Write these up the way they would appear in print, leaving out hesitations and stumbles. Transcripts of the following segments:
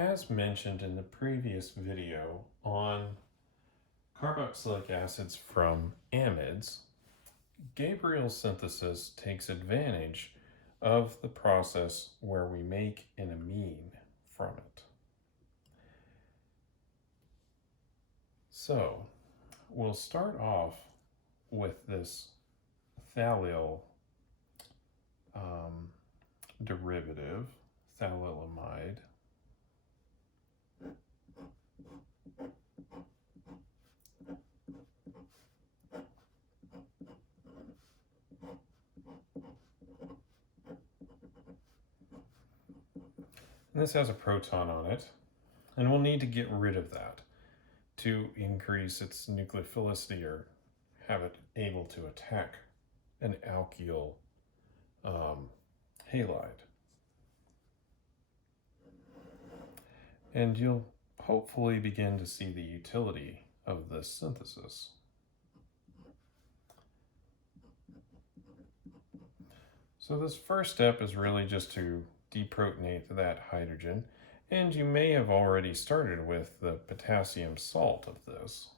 As mentioned in the previous video on carboxylic acids from amides, Gabriel synthesis takes advantage of the process where we make an amine from it. So we'll start off with this phthalate derivative, phthalelamide. And this has a proton on it, and we'll need to get rid of that to increase its nucleophilicity or have it able to attack an alkyl halide. And you'll hopefully begin to see the utility of this synthesis. So this first step is really just to deprotonate that hydrogen, and you may have already started with the potassium salt of this.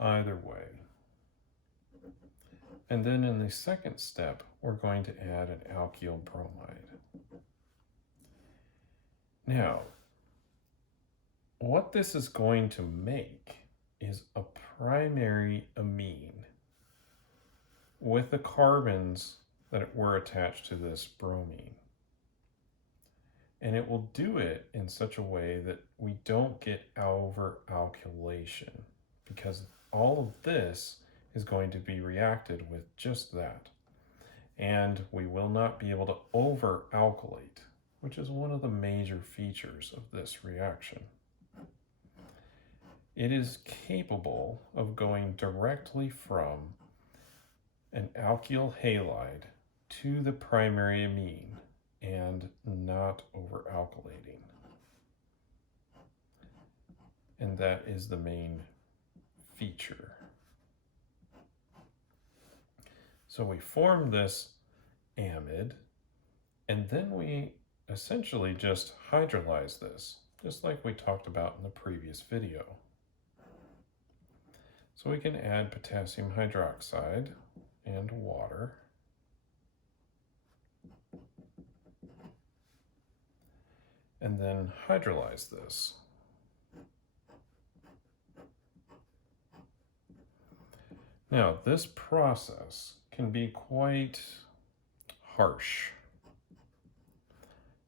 Either way. And then in the second step, we're going to add an alkyl bromide. Now, what this is going to make is a primary amine with the carbons that were attached to this bromine. And it will do it in such a way that we don't get over-alkylation, because all of this is going to be reacted with just that. And we will not be able to over-alkylate, which is one of the major features of this reaction. It is capable of going directly from an alkyl halide to the primary amine and not over-alkylating. And that is the main feature. So we form this amide, and then we essentially just hydrolyze this, just like we talked about in the previous video. So we can add potassium hydroxide and water. And then hydrolyze this. Now, this process can be quite harsh.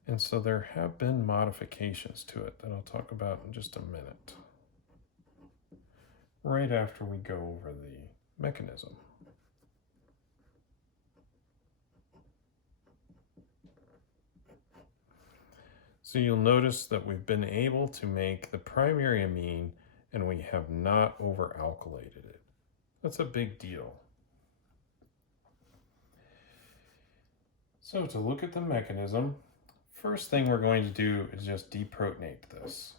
And so there have been modifications to it that I'll talk about in just a minute, right after we go over the mechanism. So you'll notice that we've been able to make the primary amine and we have not over-alkylated it. That's a big deal. So to look at the mechanism, first thing we're going to do is just deprotonate this.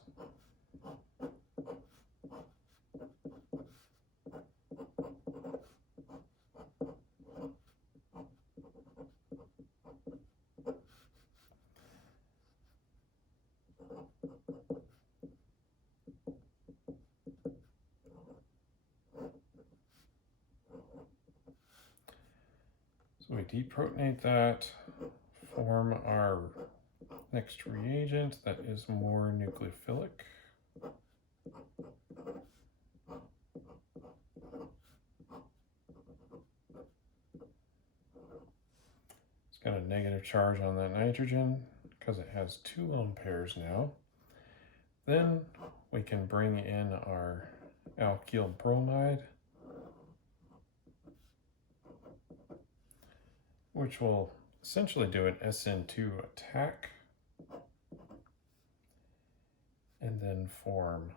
So we deprotonate that, form our next reagent that is more nucleophilic. It's got a negative charge on that nitrogen because it has 2 lone pairs now. Then we can bring in our alkyl bromide, which will essentially do an SN2 attack, and then form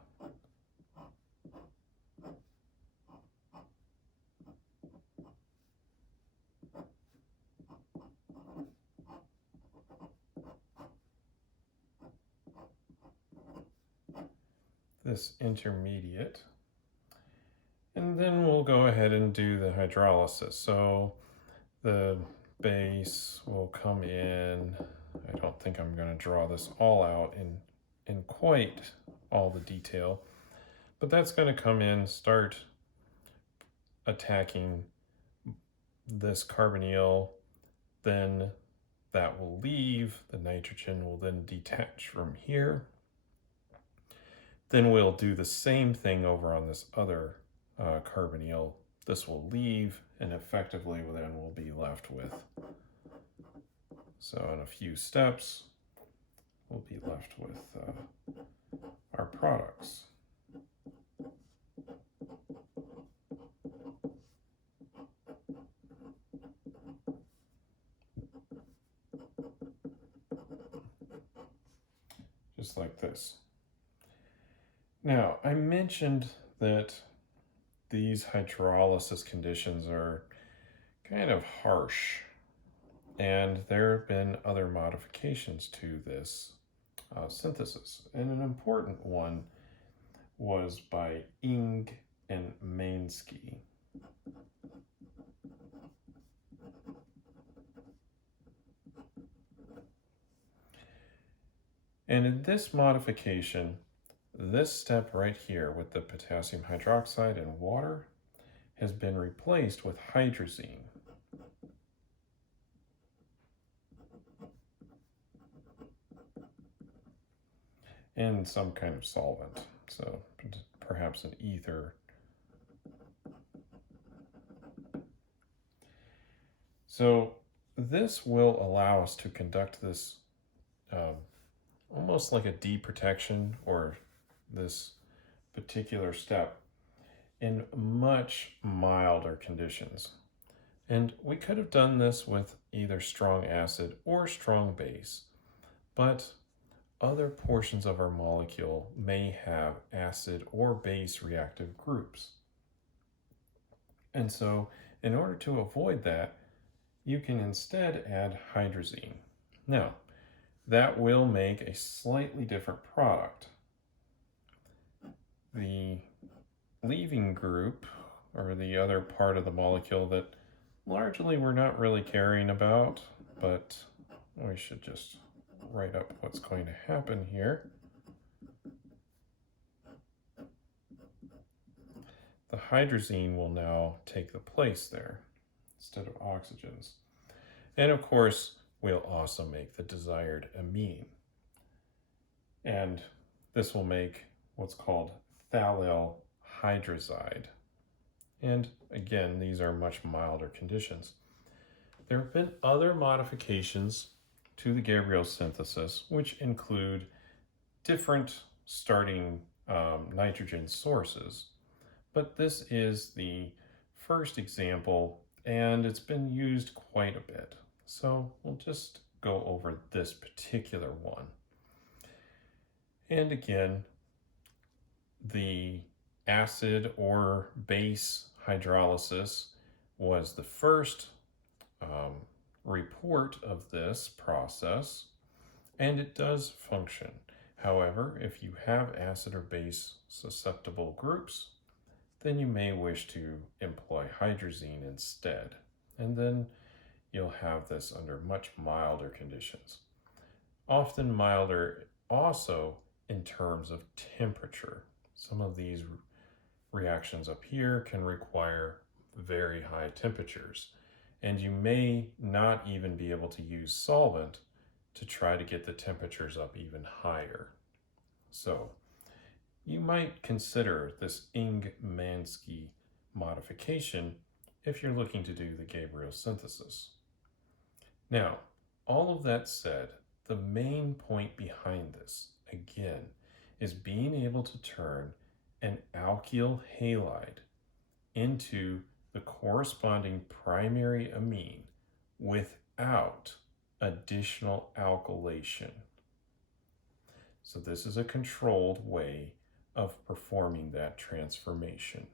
this intermediate. And then we'll go ahead and do the hydrolysis. So the base will come in. I don't think I'm going to draw this all out in quite all the detail, but that's going to come in, start attacking this carbonyl, then that will leave, the nitrogen will then detach from here. Then we'll do the same thing over on this other carbonyl. This will leave, and effectively then we'll be left with, so in a few steps, we'll be left with our products. Just like this. Now, I mentioned that these hydrolysis conditions are kind of harsh, and there have been other modifications to this synthesis, and an important one was by Ing and Mainsky. And in this modification, this step right here with the potassium hydroxide and water has been replaced with hydrazine. And some kind of solvent, so perhaps an ether. So this will allow us to conduct this almost like a deprotection, or this particular step, in much milder conditions. And we could have done this with either strong acid or strong base, but other portions of our molecule may have acid or base reactive groups. And so in order to avoid that, you can instead add hydrazine. Now, that will make a slightly different product. The leaving group, or the other part of the molecule that largely we're not really caring about, but we should just write up what's going to happen here. The hydrazine will now take the place there instead of oxygens. And of course, we'll also make the desired amine. And this will make what's called phthalate hydrazide. And again, these are much milder conditions. There have been other modifications to the Gabriel synthesis, which include different starting nitrogen sources. But this is the first example, and it's been used quite a bit. So we'll just go over this particular one. And again, the acid or base hydrolysis was the first report of this process, and it does function. However, if you have acid or base susceptible groups, then you may wish to employ hydrazine instead, and then you'll have this under much milder conditions. Often milder also in terms of temperature. Some of these reactions up here can require very high temperatures, and you may not even be able to use solvent to try to get the temperatures up even higher. So you might consider this Ing-Mainsky modification if you're looking to do the Gabriel synthesis. Now, all of that said, the main point behind this, again, is being able to turn an alkyl halide into the corresponding primary amine without additional alkylation. So this is a controlled way of performing that transformation.